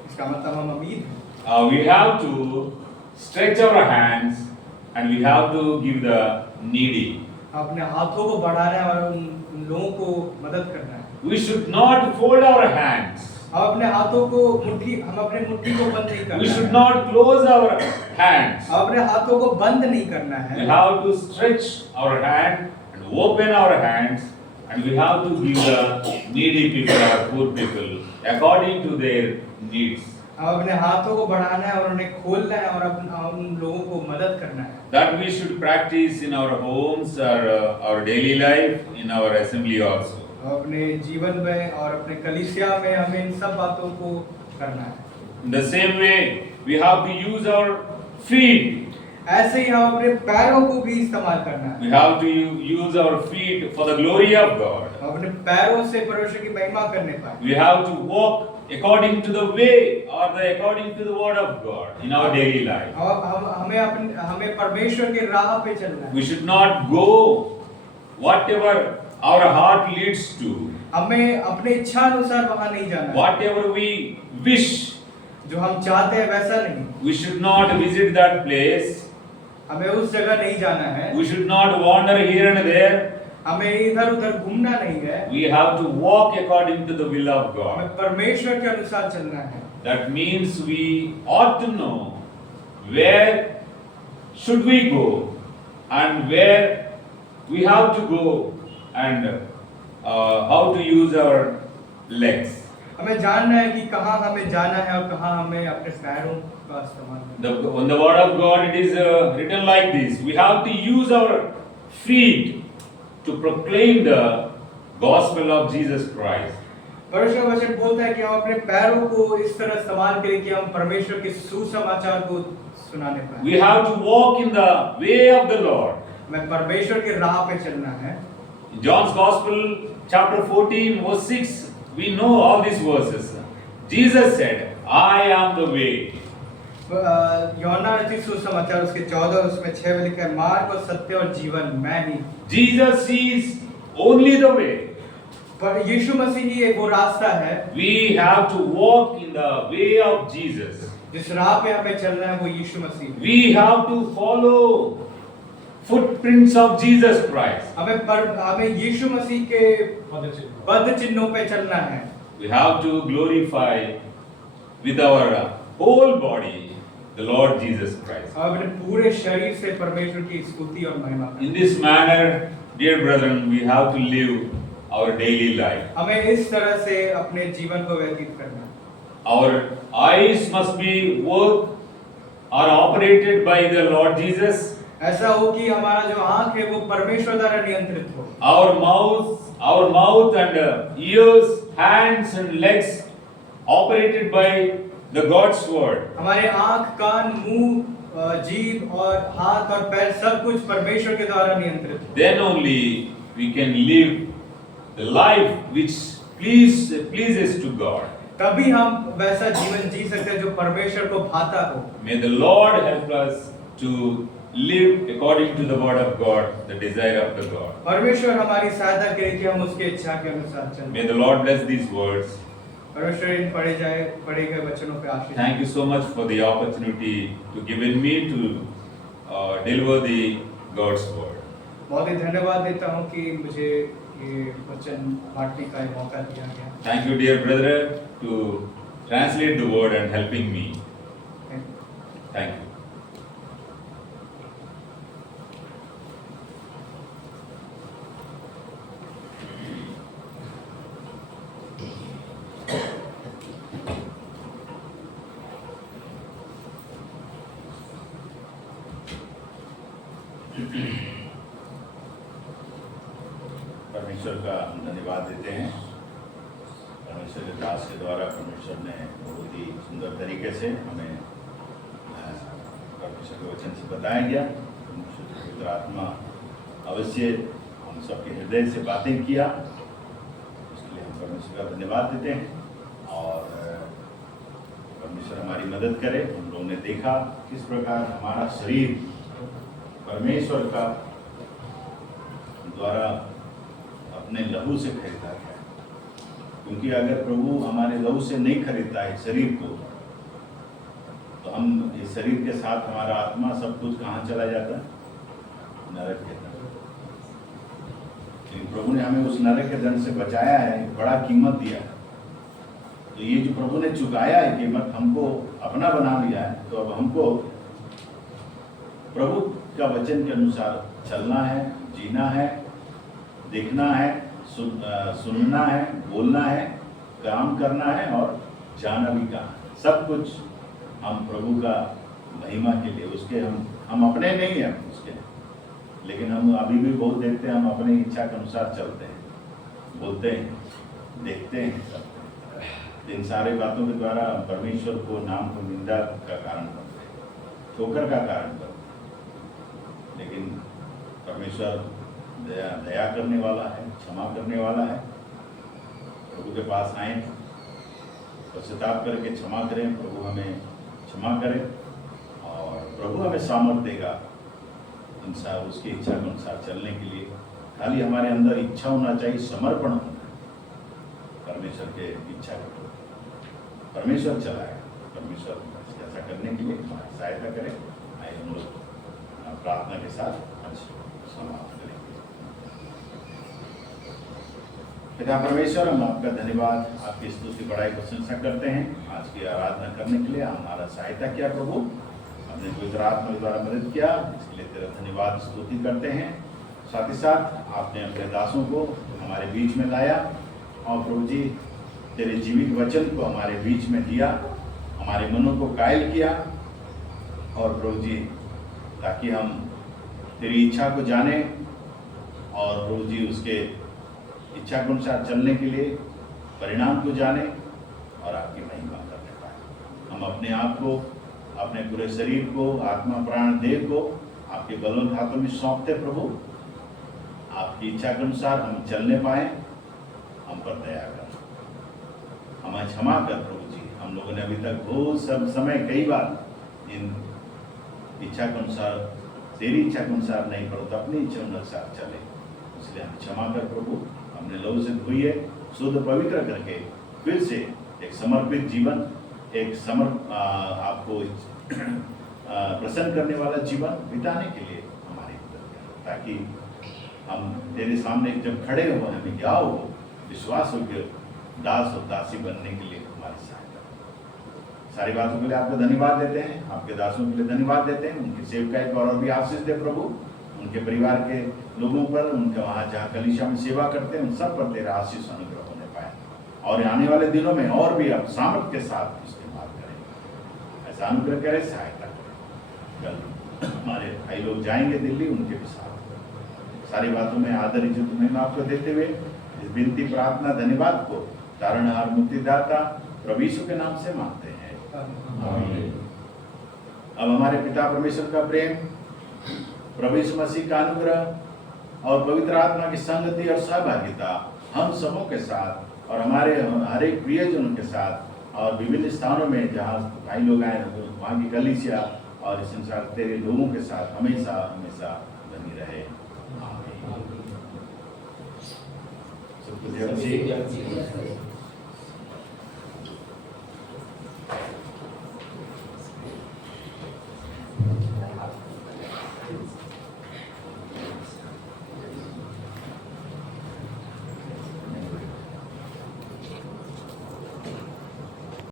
इसका मतलब हम अमीर हैं। we have to stretch our hands and we have to give the needy. अपने हाथों को बढ़ाना है और उन लोगों को मदद करना है। We should not fold our hands. हम अपने हाथों को अपने मुट्ठी को बंद नहीं करना We should है। not close our hands. हम अपने हाथों को बंद नहीं करना We है। have to stretch our hand and open our hands, and we have to give the needy people or poor people according to their needs. हम अपने हाथों को बढ़ाना है और उन्हें खोलना है और उन लोगों को मदद करना है। That we should practice in our homes or our daily life, in our assembly also. अपने जीवन में और अपने कलीसिया में हमें इन सब बातों को करना है। In the same way, we have to use our feet. ऐसे ही हम अपने पैरों को भी इस्तेमाल करना है। We have to use our feet for the glory of God. हम अपने पैरों से परमेश्वर की महिमा करने पाए। We have to walk according to the way or according to the word of God in our daily life. हमें परमेश्वर के राह पे चलना है। We should not go whatever our heart leads to. हमें अपने इच्छा अनुसार वहां नहीं जाना है। Whatever we wish, जो हम चाहते हैं वैसा नहीं। we should not visit that place. हमें उस जगह नहीं जाना है। We should not wander here and there. हमें इधर उधर घूमना नहीं है। We have to walk according to the will of God. हमें परमेश्वर के अनुसार चलना है। That means we ought to know where should we go and where we have to go and how to use our legs. हमें जानना है कि कहाँ हमें जाना है और कहाँ हमें अपने पैरों का इस्तेमाल करना है। On the word of God it is written like this: we have to use our feet to proclaim the gospel of Jesus Christ. परमेश्वर का वचन बोलता है कि हम अपने पैरों को इस तरह इस्तेमाल करें कि हम परमेश्वर के सुसमाचार को सुनाने पाएं। We have to walk in the way of the Lord. हमें परमेश्वर की राह पे चलना है। In John's Gospel, chapter 14, verse 6, we know all these verses. Jesus said, I am the way. यूहन्ना रचित सुसमाचार उसके 14 उसमें 6 में लिखा है, मार्ग और सत्य और जीवन मैं ही। Jesus is only the way. पर यीशु मसीह ही एक वो रास्ता है। We have to walk in the way of Jesus. जिस राह पे हमें चलना है वो यीशु मसीह है। We have to follow footprints of Jesus Christ. हमें यीशु मसीह के पद चिन्हों पे चलना है। We have to glorify with our whole body the Lord Jesus Christ. हम अपने पूरे शरीर से परमेश्वर की स्तुति और महिमा करें। In this manner, dear brethren, we have to live our daily life. हमें इस तरह से अपने जीवन को व्यतीत करना है। Our eyes must be worked or operated by the Lord Jesus. ऐसा हो कि हमारा जो आंख है वो परमेश्वर द्वारा नियंत्रित हो। Our mouth and ears, hands and legs operated by the God's word. हमारे आंख, कान, मुंह, जीभ और हाथ और पैर सब कुछ परमेश्वर के द्वारा नियंत्रित हो। Then only we can live the life which pleases to God. तभी हम वैसा जीवन जी सकते हैं जो परमेश्वर को भाता हो। May the Lord help us to live according to the word of God, the desire of the God. परमेश्वर हमारी सहायता करे कि हम उसके इच्छा के अनुसार चलें। May the Lord bless these words. परमेश्वर इन पढ़े गए वचनों पे आशीष। Thank you so much for the opportunity to given me to deliver the God's word. बहुत ही धन्यवाद देता हूँ कि मुझे ये वचन बांटने का एक मौका दिया गया। Thank you, dear brother, to translate the word and helping me. Thank you. परमेश्वर का हम धन्यवाद देते हैं। परमेश्वर के दास के द्वारा परमेश्वर ने बहुत ही सुंदर तरीके से हमें परमेश्वर के वचन से बताया गया। परमेश्वर की पवित्र आत्मा अवश्य हम सबके हृदय से बातें किया, इसलिए हम परमेश्वर का धन्यवाद देते हैं। और परमेश्वर हमारी मदद करे। हम लोगों ने देखा किस प्रकार हमारा शरीर परमेश्वर का द्वारा अपने लहू से खरीदा गया, क्योंकि अगर प्रभु हमारे लहू से नहीं खरीदता है शरीर को, तो हम इस शरीर के साथ हमारा आत्मा सब कुछ कहाँ चला जाता है? नरक के दंड। लेकिन प्रभु ने हमें उस नरक के दंड से बचाया है, बड़ा कीमत दिया है। तो ये जो प्रभु ने चुकाया है कीमत, हमको अपना बना लिया है, तो अब हमको प्रभु का वचन के अनुसार चलना है, जीना है, देखना है, सुनना है, बोलना है, काम करना है और जाना भी कहाँ है। सब कुछ हम प्रभु का महिमा के लिए, उसके हम अपने नहीं हैं उसके, लेकिन हम अभी भी बहुत देखते हैं, हम अपनी इच्छा के अनुसार चलते हैं, बोलते हैं, देखते हैं, सब इन सारे बातों के द्वारा परमेश्वर को नाम को निंदा का कारण बनते हैं, ठोकर का कारण बनते हैं। लेकिन परमेश्वर दया करने वाला है, क्षमा करने वाला है। प्रभु के पास आए, पश्चाताप करके क्षमा करें, प्रभु हमें क्षमा करे और प्रभु हमें सामर्थ्य देगा इंसान उसकी इच्छा के अनुसार चलने के लिए। खाली हमारे अंदर इच्छा होना चाहिए, समर्पण होना परमेश्वर के इच्छा के प्रति। परमेश्वर चलाएगा, परमेश्वर ऐसा करने के लिए हमारी सहायता करें। आइए हम लोग प्रार्थना के साथ आज समाप्त करेंगे। पिता परमेश्वर, हम आपका धन्यवाद, आपकी स्तुति बड़ाई प्रशंसा करते हैं। आज की आराधना करने के लिए हमारा सहायता किया प्रभु, हमने पवित्र आत्मा के द्वारा मदद किया, इसके लिए तेरा धन्यवाद स्तुति करते हैं। साथ ही साथ आपने अपने दासों को हमारे बीच में लाया और प्रभु जी तेरे जीवित वचन को हमारे बीच में दिया, हमारे मनों को कायल किया और प्रभु जी ताकि हम तेरी इच्छा को जाने और प्रभु जी उसके इच्छा के अनुसार चलने के लिए परिणाम को जाने और आपकी महिमा करने पाए। हम अपने आप को, अपने पूरे शरीर को, आत्मा प्राण देह को आपके बलवंत हाथों में सौंपते प्रभु, आपकी इच्छा के अनुसार हम चलने पाए, हम पर दया कर, हमें क्षमा कर प्रभु जी। हम लोगों ने अभी तक बहुत सब समय कई बार इन इच्छा के अनुसार, तेरी इच्छा के अनुसार नहीं परंतु अपनी इच्छा के अनुसार चले, इसलिए हम क्षमा कर प्रभु। हमने लहू से धोइए, शुद्ध पवित्र करके फिर से एक समर्पित जीवन, एक आपको प्रसन्न करने वाला जीवन बिताने के लिए हमारी मदद कर, ताकि हम तेरे सामने जब खड़े हो हमें क्या हो, विश्वास हो के दास और दासी बनने के लिए हमारी सहायता करो। सारी बातों के लिए आपको धन्यवाद देते हैं, आपके दासों के लिए धन्यवाद देते हैं। उनकी सेवकाई को और भी आशीष दे प्रभु, उनके परिवार के लोगों पर, उनके वहाँ जहाँ कलीसिया में सेवा करते हैं उन सब पर तेरा आशीष अनुग्रह होने पाए, और आने वाले दिनों में और भी आप सामर्थ के साथ इस्तेमाल करें। ऐसा अनुग्रह करें, सहायता करें। कल हमारे भाई लोग जाएंगे दिल्ली, उनके भी साथ सारी बातों में आदर इज्जत महिमा आपको देते हुए इस विनती प्रार्थना धन्यवाद को तारणहार मुक्तिदाता प्रभु यीशु के नाम से मांगते हैं, आमीन। अब हमारे पिता परमेश्वर का प्रेम, प्रभु यीशु मसीह का अनुग्रह और पवित्र आत्मा की संगति और सहभागिता हम सबों के साथ और हमारे हर एक प्रियजनों के साथ और विभिन्न स्थानों में जहाँ भाई लोग आए वहाँ की कलीसिया और इस संसार तेरे लोगों के साथ हमेशा हमेशा बनी रहे, आमीन। सबको जय मसीह।